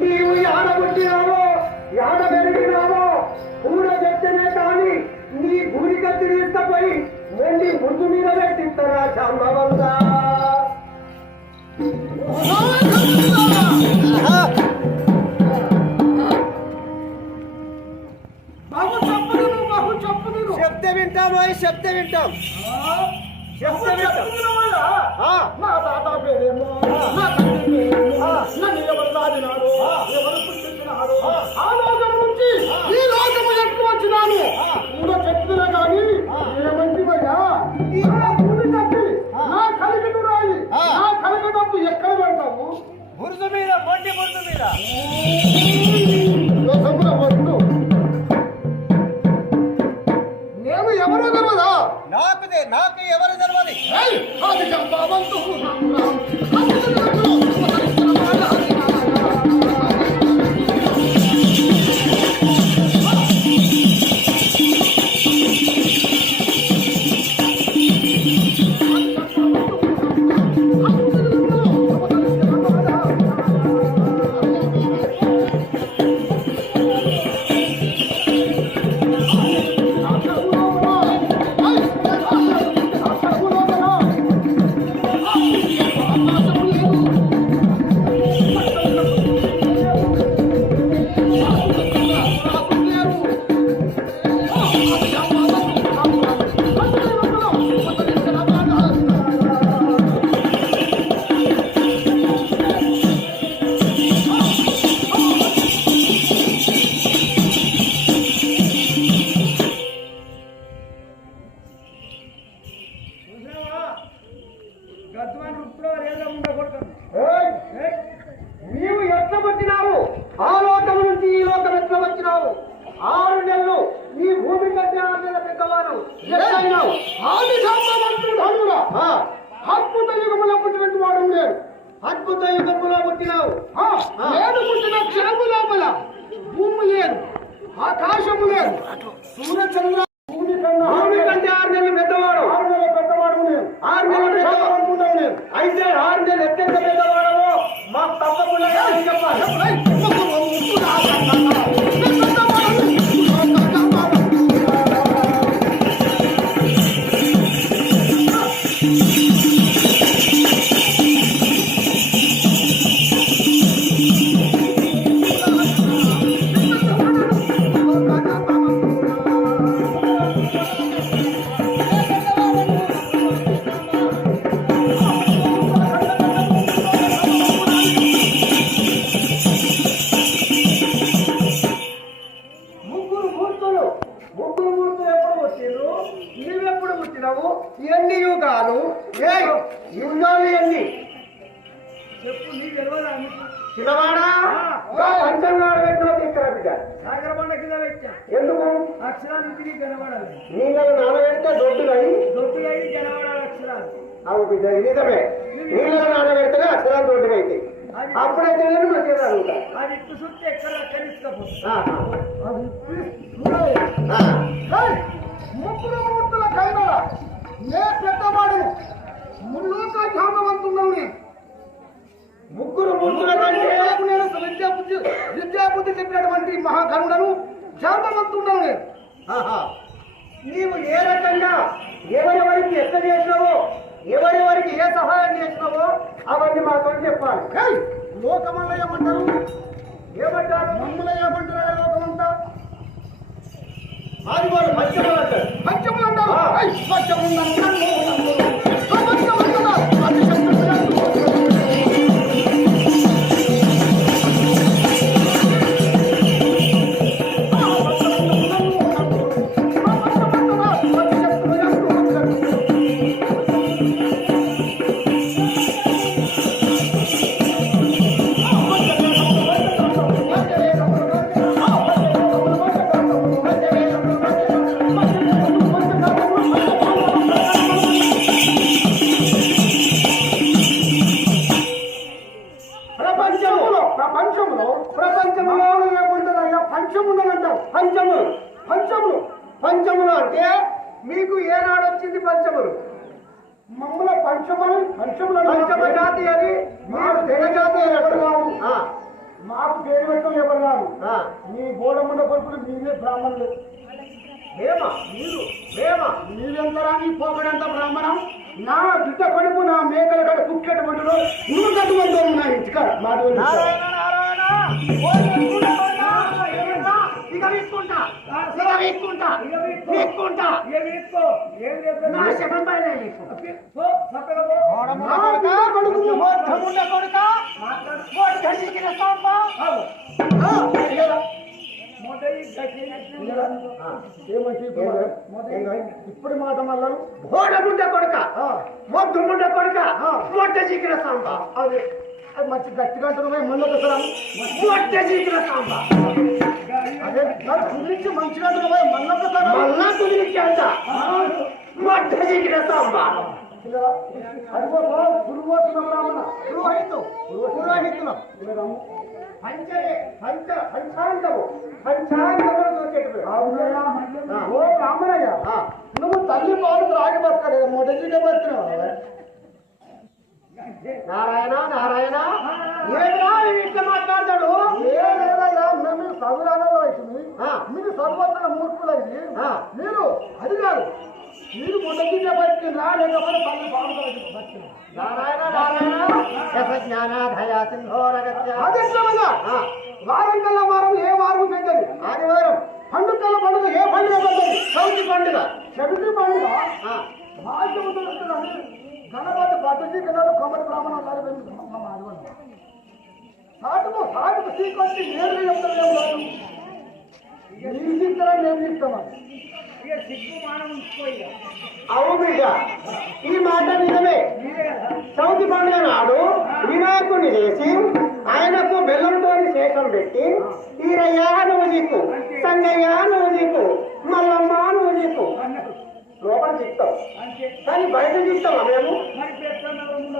నీవు యాడ పుట్టినావో యాడ పెరిగినావో కూడ చెప్తేనే కానీ నీ భూమికి తీసుకపోయి వెండి ముందు మీద పెట్టిస్తారా నేను చెప్తే వింటాం చెప్తే వింటాం. చెప్తే వింటాం. ఆ. మా తాత పేరేమో నా తండ్రి పేరేమో ఆ లోకం నుంచి ఈ లోకము ఎక్కువ వచ్చినాను? ఏయ్, ఏయ్, నీవు ఎట్లా వచ్చినావు? ఆ లోకం నుంచి ఈ లోకం ఎట్లా వచ్చినావు? ఆరు నెలలు ఈ భూమి కంటే ఆరు నెలల పెద్దవారు? ఆది అద్భుత యుగములో పుట్టినట్టు వాడు లేడు అద్భుత యుగములో పుట్టినావు. ఆ, నేను పుట్టిన క్షణము లోపల భూమి లేదు ఆకాశము లేదు సూర్యచంద్ర పుట్టినావు ఎన్ని యుగాలు? ఏ యుగాలు ఎన్ని? చెప్పు నీ తెలియదా చిన్నవాడా పంచంగాడు పెట్టిన తీసుకురా బిడ్డ సాగరబండ కింద పెట్టా. ఎందుకు? అక్షరాలు ఇంటికి కనబడాలి నీళ్ళను నానబెడితే కనబడాలి అక్షరాలు. అవు బిడ్డ నిజమే. నీళ్ళను నానబెడితేనే అక్షరాలు దొడ్డుగా అయితే అప్పుడైతే నేను మంచిగా చదువుతా. అది ఎక్కడ ఆ. ముగ్గురు మూర్తుల కైనల నే పెద్దవాడు ముల్లోక ధ్యానవంతున్నావు ముగ్గురు నేను విద్యాబుద్ధి విద్యాబుద్ధి చెప్పినటువంటి మహాకరుణను ధ్యానవంతున్నావు నేను ఆహా. నీవు ఏ రకంగా ఎవరెవరికి ఎంత చేసినావో ఎవరెవరికి ఏ సహాయం చేసినావో అవన్నీ మాతో చెప్పాలి. లోకమల్ల ఏమంటారు? ఏమంటారు? మమ్మల ఏమంటారు లోకమంతా? అది వాళ్ళు మధ్యలో అంటారు పంచములు అంటారు ఆ. పెట్టడం ఎవరు కాదు ఆ, నీ గోడముండ కొడుకులు మీరే బ్రాహ్మణులు. మేమా? మీరు? మేమా? నీవెంతరా నీ పోకడంత బ్రాహ్మణం? నా బిడ్డ కొడుకు నా మేకల కడ కుక్కెట పండులో నువ్వు కట్టుకుంటావు నా ఇంటికాడ మా వీక్కుంటా ఇక వీక్కుంటా వీక్కుంటా నా శవం పైన వీక్కు. ఇప్పుడు మాట మళ్ళా ఓడముండ కొడుక. మొద్దుముండ కొడుక. మొట్ట చిక్కిన సాంబ. అది. అది మంచి గట్టిగా అంటున్నాయి మళ్ళీ ఒకసారి అదే నాకు కుదిరించి మంచిగా అంటున్నాయి మళ్ళీ ఒకసారి మళ్ళా కుదిరికి అంట. మొట్ట చిక్కిన సాంబ. పురుగోసిన బ్రాహ్మణ పురోహితు పురోహితులం. పంచ పంచ పంచాంగము. పంచాంగము. ఓ బ్రాహ్మణయ్య నువ్వు తల్లి పాలు త్రాగి బతకలేదు? మొదటిగా బతికినావు నారాయణ నారాయణ. ఏమిరా ఇట్లా మాట్లాడతాడు? ఏ లేదయ్యా మేము చదువురాని ఆ. మీరు చదువుతున్న. మీరు అది కాదు మీరు మొదటిగా బతికిందా లేకపోతే తల్లి నారాయణ నారాయణ. జ్ఞానాధయ సింధోరగత్య. అది వారం కల్లా వారం ఏ వారం పెద్దది? ఆదివారం. పండుగ కల్లా పండుగ ఏ పండుగ పెద్దది? చవితి పండుగ. చెవిటి పండుగ? ఆ, భాగ్యవంతులని గణపతి భద్రజీ కిందలు కమటి బ్రాహ్మణ సాటుకు సాటుకు సీకొచ్చి నేరుగా చెప్తాం లేదు నీకు ఇస్తారా? మేము ఇస్తామా? అవును ఈ మాట నిజమే. చవితి పండుగ నాడు వినాయకుడిని చేసి ఆయనకు బెల్లంతోని శేషం పెట్టి ఈరయ్య నువ్వు దిక్కు సంగయ్య నువ్వు దిక్కు మల్లమ్మ నువ్వు దిక్కు. లోపల దిక్తావు కానీ బయట దిక్తావా మేము?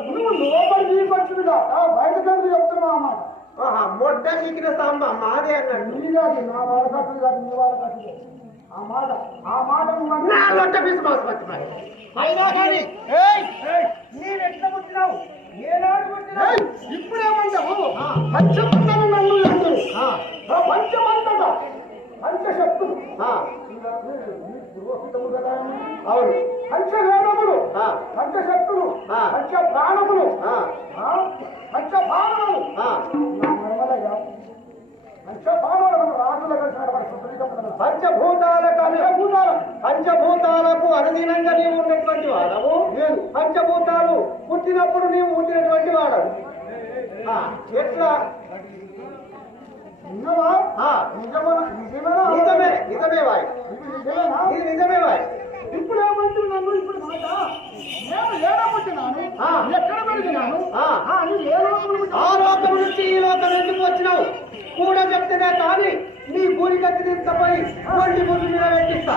నువ్వు లోపల తీసుకొచ్చుగా బయట కలిపి చెప్తున్నావు ఆ మాట. ఆహా, మొడ్డ చిక్కిన సాంబ మాదే అన్నట్టు. నీ కాదు నా వాళ్ళ కట్టు కాదు నీ వాళ్ళ కట్టు. ఆ మాట ఆ మాట నా లొట్ట పచ్చి మరి. అయినా కానీ. నేను ఎట్లా పుట్టినావు? ఏనాడు పుట్టినావు? ఇప్పుడేమంటావు నన్ను ఎందురు ఆ, పంచమంతట పంచశక్తులు కదా అవును. పంచవేదములు పంచశక్తులు. పంచ ప్రాణములు ఆ, ఆ? పంచ భావనలు ఆ. నా మరమలయ్య పంచ భావనలు రాజుల కలిసినటువంటి సుప్రీకరణ పంచభూతాల పంచభూతాలు. పంచభూతాలకు అనుదినంగా నీవు ఉన్నటువంటి వాడవు. పంచభూతాలు పుట్టినప్పుడు నీవు పుట్టినటువంటి వాడవు. ఎట్లా? నిజమా నిజమా నిజమేనా నిజమే నిజమే వాయ్. ఇది నిజమేనా? ఇది నిజమే వాయ్. ఇప్పుడు ఏమంటుంది నన్ను? ఇప్పుడు మాట నేను ఏడా పుట్టినాను? ఆ. ఎక్కడ పెరిగినాను? ఏ లోపల ఆ లోకం నుంచి ఈ లోకం ఎందుకు వచ్చినావు? కూడా చెప్తేనే కానీ నీ భూమికత్తి తీసుకపోయి ఒంటి భూమి మీద పెట్టిస్తా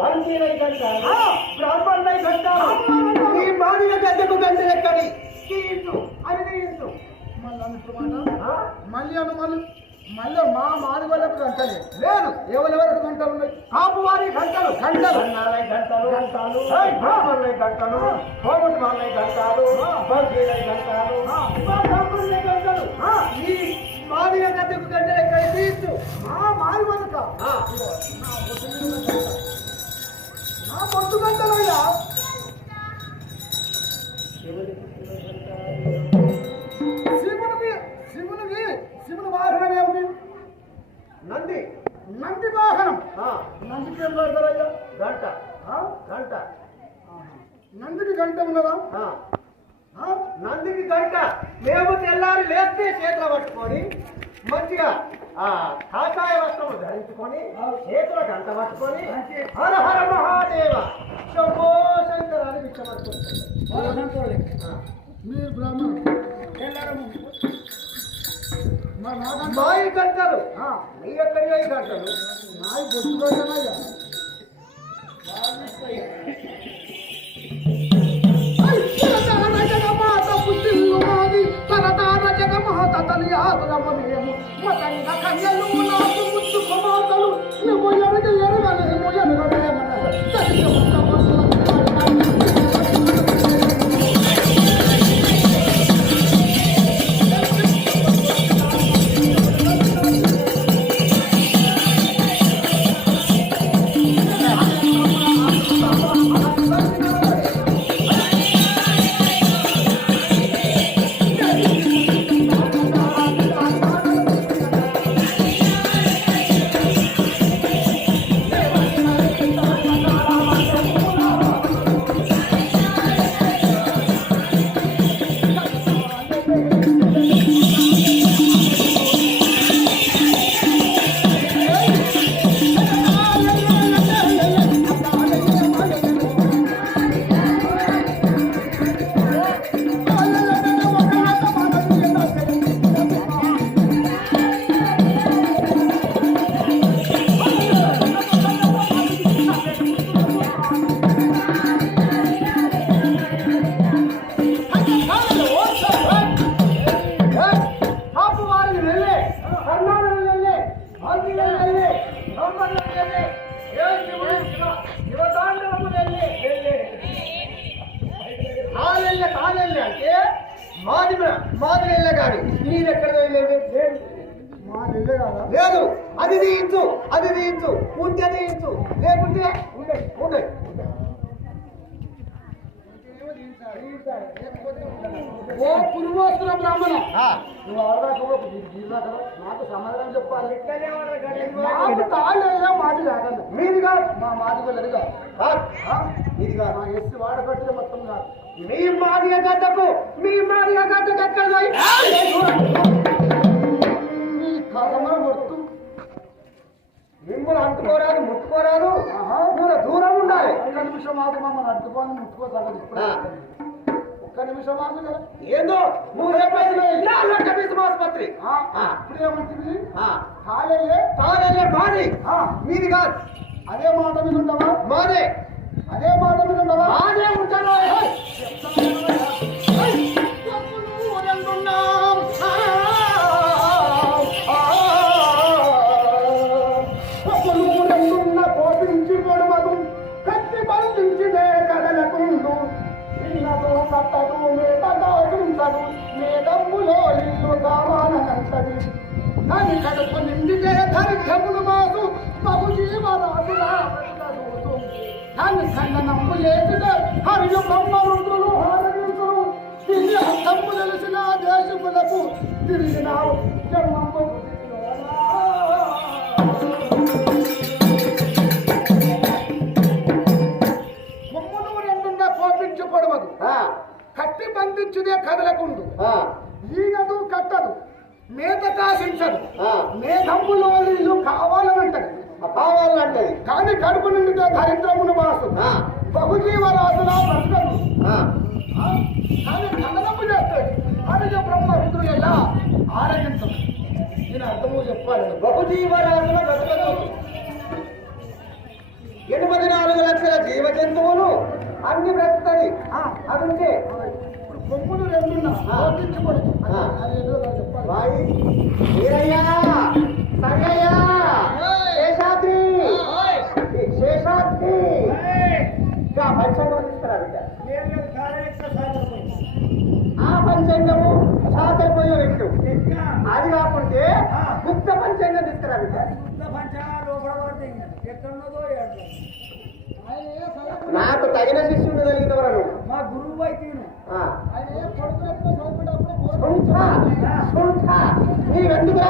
బంకీలై గంటాలు ఆ. బ్రాహ్మణులై గంటాలు నీ మాదిగ గద్దెకు గంటలు ఎక్కడి? తీయించు అది తీయించు మళ్ళీ అనుకోమాట ఆ? మళ్ళీ మళ్ళీ మా మాది వాళ్ళకు గంటలే. లేదు ఎవరెవరికి గంటలు ఉన్నాయి? కాపు వారి గంటలు. గంటలు. గంటలు. గంటలు బ్రాహ్మణులై గంటలు. కోమటి వాళ్ళై గంటలు. బంకీలై గంటలు. బ్రాహ్మణులై గంటలు. ఈ మాదిగ గద్దెకు గంటలు ఎక్కడి? తీయించు. మా మాది వాళ్ళక? ఆ. నా పొద్దు గంటలయ్యా శివునికి శివునికి శివుని వాహనం ఏమిటి? నంది. నంది వాహనం. నందికి ఏం పెడతారయ్యా గంట? గంట. నందికి గంట ఉన్నదా? నందికి గంట. మేము తెల్లారి లేస్తే చేతులు పట్టుకొని మంచిగా ఆ కాషాయ వస్త్రము ధరించుకొని చేతుల గంట పట్టుకొని హర హర మహాదేవ శంభో శంకర అని మీరు బ్రాహ్మణులు మరి నా గంట మా ఈ గంటలు మీ ఎక్కడిగా ఈ గంటలు. నాయి పొద్దు గంటలయ్యా ఉండే ఓ పురుగోస్తున్న బ్రాహ్మణ. నువ్వు ఆడదాకా పో, ఇది గీరదాకా రా. నాకు సమాధానం చెప్పాలి. మాకు తాళ్ళయ్యా మాది కాదండి. మీది కాదు. మా మాది వెళ్ళదు కాదు? ఇది కాదు. మా ఎస్సి వాడకట్టే మొత్తం కాదు. మీ మాదిగ గడ్డకు? మీ మాదిగ గడ్డకు ఎక్కడ కథమ మొత్తం మిమ్మల్ని అంటుకోరాదు ముట్టుకోరాదు. దూర దూరం ఉండాలి. ఒక్క నిమిషం మాకు మమ్మల్ని అడ్డుకొని ముట్టుకోసాగదు ఇప్పుడు. ఒక్క నిమిషం మాకు కదా ఏందో? నువ్వు బీజం ఆసుపత్రి. ఇప్పుడు ఏమంటుంది? ఆ. తాళయ్యే తాగలే మాది. మీది కాదు. అదే మాట మీద ఉండవా మాదే. అదే మాట మీద ఉండవా మాదే ఉంటాను ఇన్నదో కట్టదు మేత దాచుంటదు మేదమ్ములో ఇల్లు కావాలనంటది అని కడుపు నిండితే దరిద్రములు మాసు బహు జీవరాజులా అని దాని కన్న నమ్ము లేచితే హరియు బ్రహ్మరుద్రులు హారగించును తిరిగి అర్థము తెలిసిన దేశములకు తిరిగినావు. జన్మము బంధించుదే కదలకుండు. ఈగదు కట్టదు మేత కాసించదు. మేధమ్ములో ఇల్లు కావాలనంటది. కావాలంటది కానీ కడుపు నిండితే దరిద్రమును వాసు ఆ. బహుజీవరాజులా బ్రతకదు? కానీ కన్ననమ్ము చేస్తాడు ఆరోగ్య బ్రహ్మ రుద్రులు ఎలా ఆరగించదు నేను అర్థము చెప్పాలి. బహుజీవరాజుల బ్రతకదు ఎనిమిది నాలుగు జీవ జంతువులు అన్ని బ్రతుకుతుంది అది ఉంటే కొమ్ములు రెండున్నా. అదేదో చెప్పాలి. పంచాంగము శాతపోయే వ్యక్తి. అది కాకుంటే గుప్త పంచాంగం తీసుకురా? నాకు తగిన శిష్యుడు కలిగిన వరను మా గురువు అయితే ఈయన. నీవెందుకురా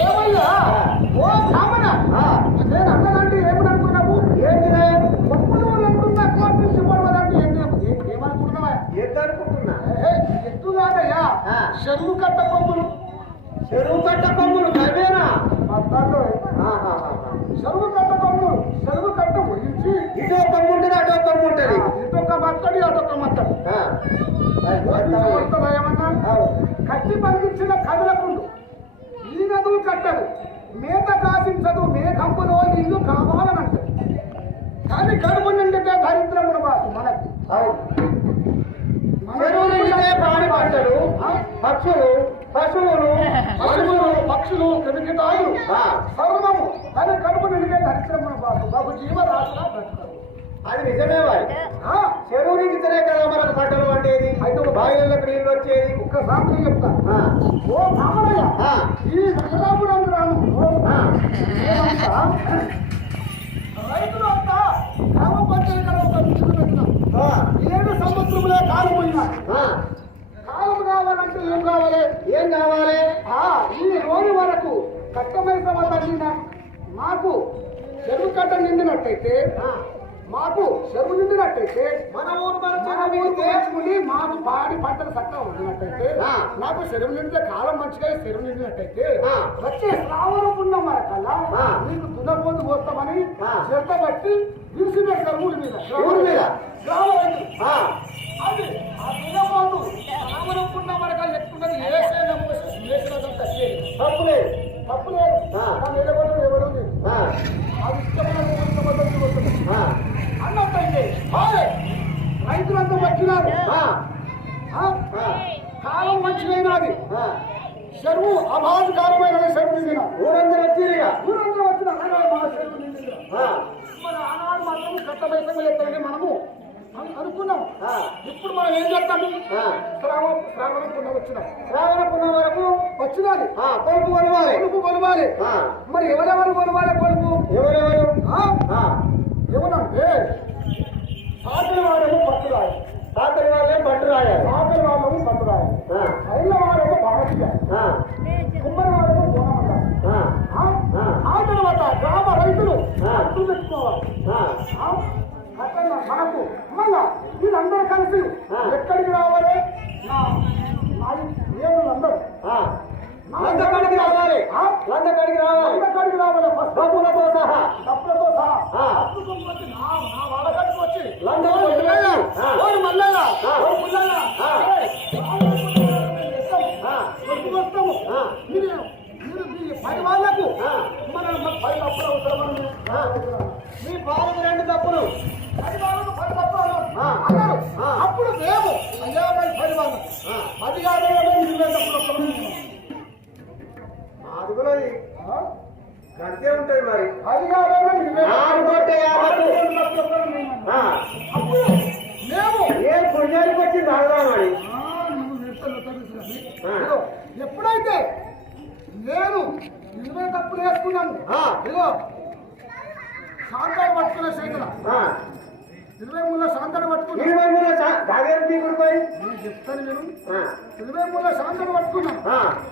ఏమయ్యా ఓ కామన నేను అన్నదంటే ఏమని ఏంటిదే కొమ్ములు రెండున్నా కోపించి పడవదంటే కాదయ్యా చెరువు కట్ట కొమ్ములు చెరువు కట్ట కొమ్ములు కవేనా అర్థంలో చెరువు కట్ట కొమ్ములు చెరువు కట్ట ముగించి ఇటో కొమ్ము ఉంటుంది అటో కొమ్ము ఉంటుంది ఇటొక మత్తడి అటొక మత్తడి ఆ. వస్తుందా ఏమన్నా అవు. కట్టి పండించిన కదలకుండు ఈ నదువు కట్టదు మేత కాసించదు మేఘంపులో నీళ్ళు కావాలనంటది కానీ కడుపు నిండితే దరిద్రమును బాసు మనకి. పంటలు పక్షులు పశువులు పశువులు పక్షులు క్రిమికిటాలు. సర్వము. కానీ కడుపు నిండితే దరిద్రమును బాసు. బాబు జీవరాశిగా బ్రతకదు అది నిజమే వారి ఆ, చెరువు నిండితేనే కదా మనకు పంటలు పండేది అయితే ఒక బావిలకు నీళ్ళు వచ్చేది ఒక్కసారి చెప్తా ఆ. ఓ మామయ్య ఆ. ఈ గ్రామంలో రైతులు అంతా గ్రామ పంచాయతీ. ఏడు సంవత్సరములే కాలం పోయినా ఆ. కాలం కావాలంటే ఏం కావాలి ఏం కావాలి ఆ ఈ రోజు వరకు మాకు చెరువు కట్ట నిండినట్టయితే ఆ. మాకు చెరువు నిండినట్టయితే మన ఊరు మన మన మాకు పాడి పంటలు చక్కగా ఉండినట్టయితే. నాకు చెరువు నిండితే కాలం మంచిగా చెరువు నిండినట్టయితే. వచ్చే శ్రావణ పుణ్యం వరకల్లా ఆ. నీకు దున్నపోతు పోస్తామని. చెత్త బట్టి విరిసి పెడతారు ఊరి మీద ఊరి మీద? గ్రామ రైతులు. ఆ. అది ఆ దున్నపోతు శ్రావణ పుణ్యం వరకల్లా ఎక్కున్నది ఏసే నమ్మేసి వేసినదంతా చేయదు. తప్పు లేదు తప్పు లేదు ఆ. కానీ నిలబడదు ఎవరు లేదు. ఆ. అది ఇష్టమైన ఇష్టపద్ధతి పోతుంది. ఆ. అన్నట్టయితే హాయ్ రైతులంతా వచ్చినారు ఆ. ఆ? ఆ. కాలం మంచిదైనది ఆ. చెరువు అభాజకరమైన చెరువు నిండిన ఊరందరూ వచ్చిరిగా ఊరంతా వచ్చిన అరే మా చెరువు నిండిన ఆ. మరి ఆనాడు మాత్రం కట్ట బయటకు ఎత్తామని మనము అను- అనుకున్నాం ఆ. ఇప్పుడు మనం ఏం చేస్తాము ఆ. శ్రావణ శ్రావణ పుణ్యం వచ్చినాం శ్రావణ పుణ్యం వరకు వచ్చినది. ఆ, కొలుపు కొలవాలి. కొలుపు కొలవాలి. మరి ఎవరెవరు కొలవాలి కొలుపు? ఎవరెవరు. ఎవరంటే సాటిన వాడేమో పట్టు రాయాలి తాతరి వాళ్ళే పట్టు రాయాలి సాటిన వాళ్ళము పట్టు రాయాలి ఆ. అయిన బాగా ఆ. కుమ్మరి ఉండాలి ఆ. తర్వాత గ్రామ రైతులు. అడ్డు పెట్టుకోవాలి మనకు మళ్ళా వీళ్ళందరూ కలిసి. ఎక్కడికి రావాలి? అందరూ. లందకాడికి రావాలి. ఆ? లందకాడికి రావాలి. ఎక్కడికి రావాలి. డబ్బులతో సహా. డబ్బులతో సహా. ఆ. అప్పుకొని వచ్చి నా నా వాళ్ళకాడికి వచ్చి. లందరూ ఓరి వచ్చి మల్లయ్య, పుల్లయ్య, పది వాళ్ళకు. మన పది అవసరమని ఆ. మీ పాలకు రెండు తప్పులు. పది అప్పుడు మేము అయ్యా మరి డబ్బులు వస్తామని అదుగులోది ఆ? అంతే ఉంటుంది మరి. ఆ. అప్పుడు మేము ఏ పుణ్యానికి వచ్చింది అడగామని ఎప్పుడైతే నేను ఇరవై తప్పులు వేసుకున్నాను. ఇదిగో శాంతాడు పట్టుకునే ఆ. ఇరవై మూడులో శాంతాడు పట్టుకున్నా ఇరవై మూడు దాగేరు తీకుడు పోయి నేను చెప్తాను ఆ. ఇరవై మూడులో శాంతాడు పట్టుకున్నా.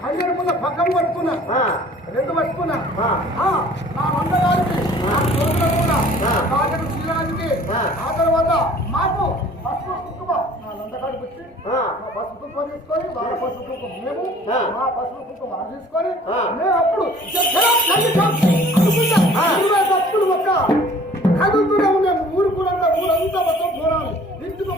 పదిహేడు మూల పక్కం పట్టుకున్నా. రెండు పట్టుకున్నా నా వందగారికి నా కొడుకులకు కూడా. కాకటి శ్రీరాజుకి ఆ. తర్వాత మాకు పసుపు కుంకుమ నా లందగాడికి వచ్చి. మా పసుపు కుంకుమ తీసుకొని వాళ్ళ పసుపు కుంకుమ మేము. మా పసుపు కుంకుమ తీసుకొని. మేము అప్పుడు అనుకుంటా. ఇరవై తప్పులు ఒక డబ్బులంతా మొత్తం పోరాలి ఇంటికి